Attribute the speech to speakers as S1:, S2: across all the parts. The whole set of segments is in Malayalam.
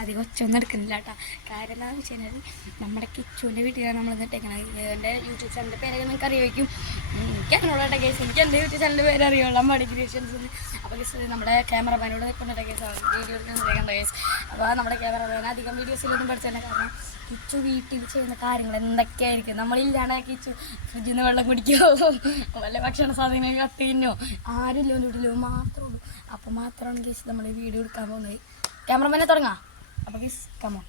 S1: അധികം ഒച്ചൊന്നും എടുക്കുന്നില്ല കേട്ടോ. കാര്യം എന്താണെന്ന് വെച്ച് കഴിഞ്ഞാൽ നമ്മുടെ കിച്ചുവിന്റെ വീട്ടിലാണ് നമ്മൾ ഇട്ടേക്കണത് എന്റെ യൂട്യൂബ് ചാനലിന്റെ പേരൊക്കെ നിങ്ങൾക്ക് അറിയുമായിരിക്കും എനിക്ക് അറിഞ്ഞോളട്ടെ കേസ് എനിക്ക് എന്റെ യൂട്യൂബ് ചാനലിന്റെ പേര് അറിയുള്ളൂ നമ്മുടെ ക്രിയേഷൻസ് അപ്പോൾ കേസ് നമ്മുടെ ക്യാമറമാനോട് നിൽക്കുന്ന കേസ് വീഡിയോ എടുക്കുന്ന കേസ് അപ്പോൾ നമ്മുടെ ക്യാമറമാൻ അധികം വീഡിയോസിലൊന്നും പഠിച്ചതന്നെ കാരണം കിച്ചു വീട്ടിൽ ചെയ്യുന്ന കാര്യങ്ങൾ എന്തൊക്കെയായിരിക്കും? നമ്മളില്ലാണ്ട് കിച്ചു ഫ്രിഡ്ജിൽ നിന്ന് വെള്ളം കുടിക്കോ? വല്ല ഭക്ഷണ സാധനങ്ങൾ കത്തിനോ ആരും ഇല്ലോ വീട്ടിലോ. മാത്രമേ ഉള്ളൂ. അപ്പോൾ മാത്രമാണ് കേസ് നമ്മൾ വീഡിയോ എടുക്കാൻ പോകുന്നത്. ക്യാമറമാനെ തുടങ്ങാം. അപ്പോൾ കേസ് കമോ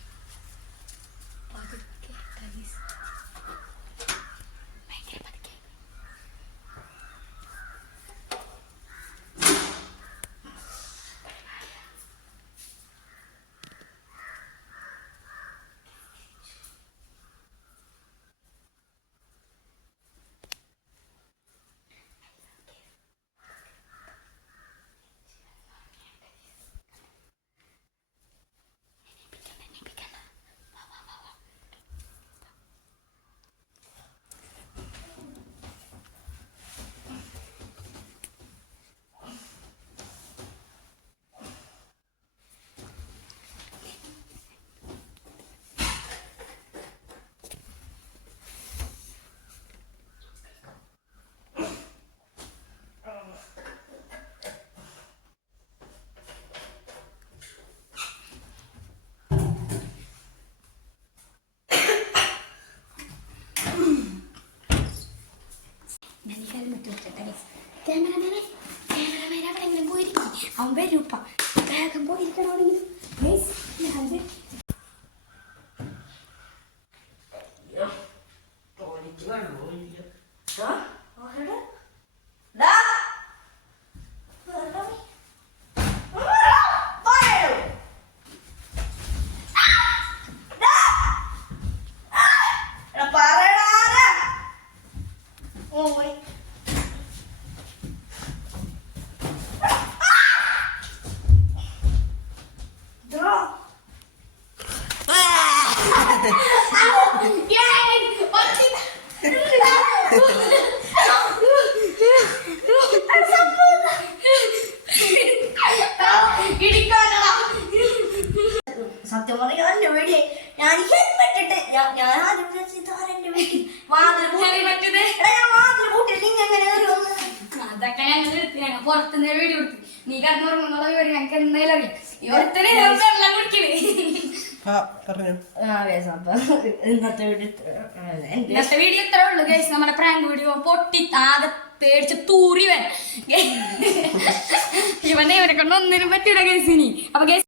S1: അവൻ വരൂപ്പ വേഗം പോയിരിക്കണമെങ്കിൽ
S2: സത്യം പറഞ്ഞാൽ എന്റെ വീട് ഞാൻ ഹെൽമെറ്റ് ഇട്ട് ഞാൻ ഞാൻ ആദ്യം വിചാരിച്ചു ഇതാരാ എന്റെ വീട്ടിൽ വാതിൽ പൂട്ടി എടാ, ഞാൻ വാതിൽ പൂട്ടി നിങ്ങൾ എങ്ങനെ കയറി വന്ന്
S1: അതൊക്കെ ഞങ്ങൾ എടുത്ത് ഞങ്ങൾ പുറത്തുനിന്ന് വീഡിയോ എടുത്ത് നീ കടന്നുറങ്ങുന്നുള്ള വിവരം ഞങ്ങൾക്ക് എന്തായാലും അറിയാം. വെള്ളം കുടിക്കണേ
S2: ഇന്നത്തെ
S1: വീഡിയോ ഇത്രേ ഉള്ളൂ ഗൈസ് നമ്മുടെ പ്രാങ്ക് വീഡിയോ പൊട്ടി ആകെ പേടിച്ച് തൂറിവൻ ഇവനെ ഇവരെ കൊണ്ട് ഒന്നിനും പറ്റൂല ഗൈസ് ഇനി. അപ്പൊ ഗൈസ്